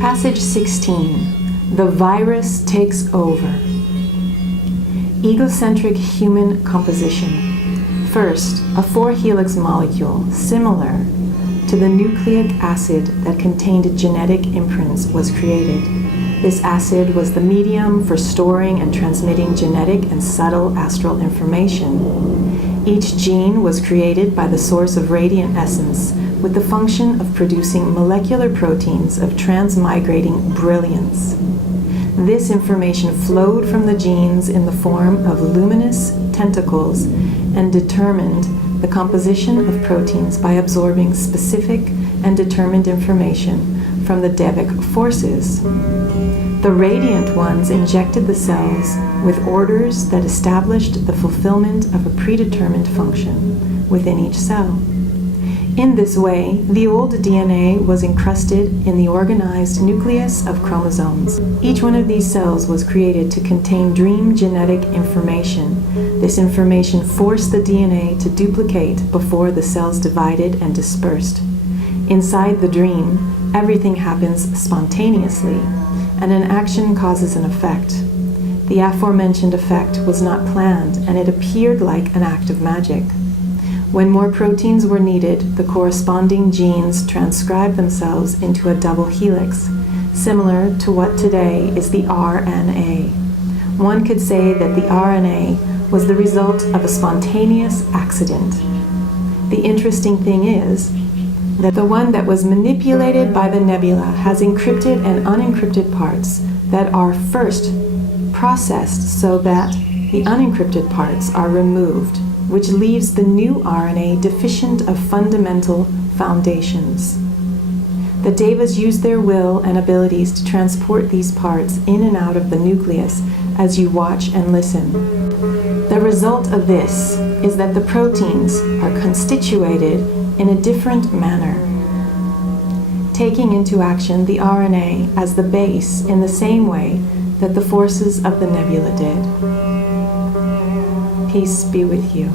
Passage 16. The virus takes over. Egocentric human composition. First, a 4-helix molecule similar to the nucleic acid that contained genetic imprints was created. This acid was the medium for storing and transmitting genetic and subtle astral information. Each gene was created by the source of radiant essence with the function of producing molecular proteins of transmigrating brilliance. This information flowed from the genes in the form of luminous tentacles and determined the composition of proteins by absorbing specific and determined information from the devic forces. The radiant ones injected the cells with orders that established the fulfillment of a predetermined function within each cell. In this way, the old DNA was encrusted in the organized nucleus of chromosomes. Each one of these cells was created to contain dream genetic information. This information forced the DNA to duplicate before the cells divided and dispersed. Inside the dream, everything happens spontaneously, and an action causes an effect. The aforementioned effect was not planned, and it appeared like an act of magic. When more proteins were needed, the corresponding genes transcribed themselves into a double helix, similar to what today is the RNA. One could say that the RNA was the result of a spontaneous accident. The interesting thing is that the one that was manipulated by the nebula has encrypted and unencrypted parts that are first processed so that the unencrypted parts are removed, which leaves the new RNA deficient of fundamental foundations. The devas use their will and abilities to transport these parts in and out of the nucleus as you watch and listen. The result of this is that the proteins are constituted in a different manner, taking into action the RNA as the base in the same way that the forces of the nebula did. Peace be with you.